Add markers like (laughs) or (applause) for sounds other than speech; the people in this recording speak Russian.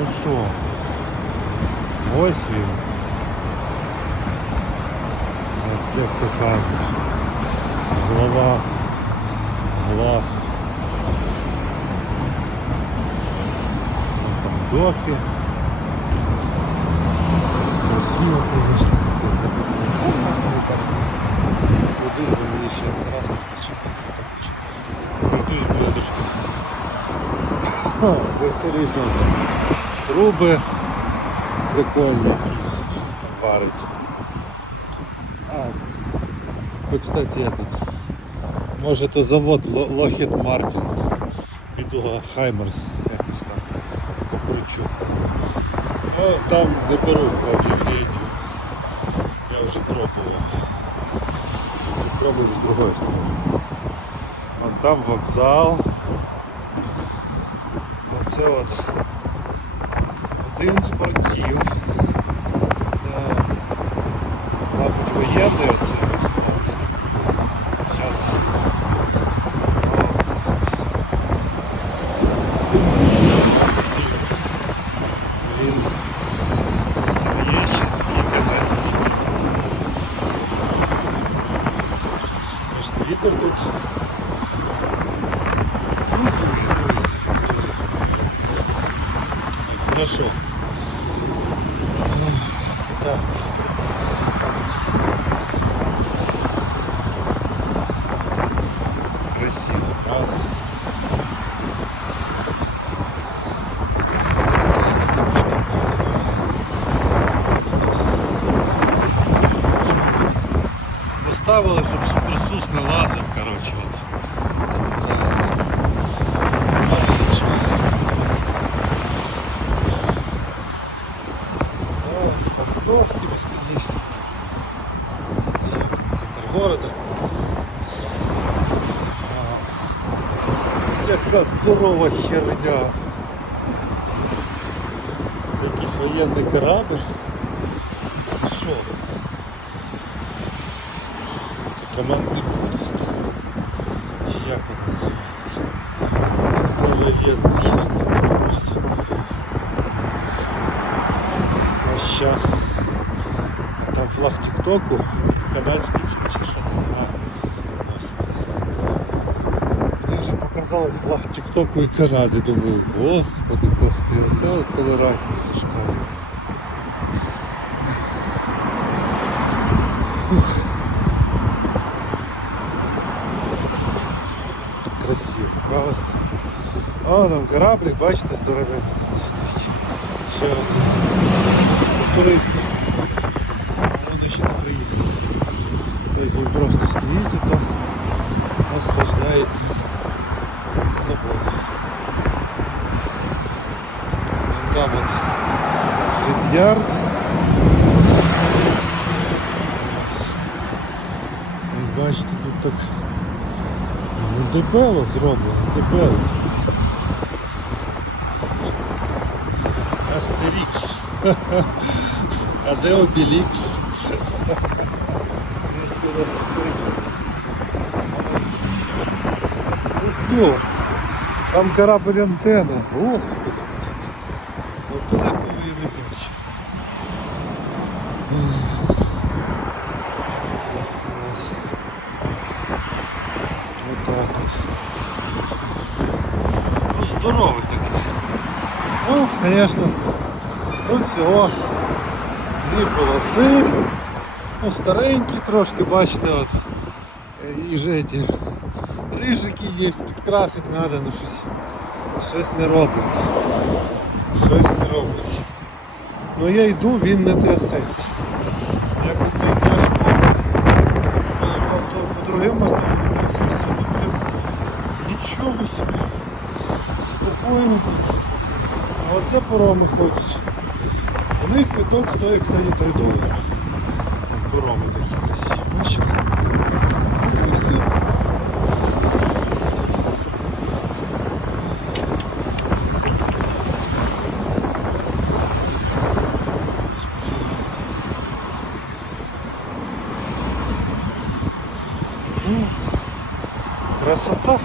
Ну що? Ось він. От як то кажуть. Голова. Голова. Вон Там доки. Красиво, конечно. Один мені ще раз. Прикусь блюдечко. Веселіше. Труби прикольні якісь, щось там варить. А, ви, кстати, этот, може то завод Ло- Lockheed Martin. Піду Хаймерс якось там покручу. Ну, там не беру по об'явленню. Я вже пробував. Пробую з другої сторони. Вон там вокзал. Оце от один з портів. Це, мабуть, воєнний оце ось порт. Зараз. Він Єщицький канадський міст. Конечно, вітер тут. Ну, дує, дує. Хорошо. Так. Красиво, правда? Поставили, щоб суперсус не лазив, коротше, Яка здорова херня. Це якийсь воєнний корабль. Це що? Це командний пункт. Чи як він називається? Здоровенний херня просто. Ща. А Там флаг Тіктоку, канадський Мені вже показалось флаг Тіктоку і Канади. Думаю, господи, просто оце от толерантність зашкалює. Красиво, правда? О, там кораблик, бачите, здоровенний. Ще один. Туристи. Вони ще не приїхали. Так він просто стоїть і там Шип'ярд. Ось бачите, тут так ну, дебело зроблено, дебело. Астерікс. (laughs) А де Обелікс? Ого, Там корабль антенна. Господи. От такого так. Ну, здоровий такий. Ну, звісно, тут всього дві полоси. Ну, старенькі трошки, бачите, от. Е, І вже ті рижики є, підкрасити треба, ну щось, щось не робиться. Щось не робиться. Ну я йду, він не трясеться. Як оце це пароми ходять. У них квиток стоїть, кстати, 3 долара. Пароми такі красиві. Бачите? І все. Ну, красота.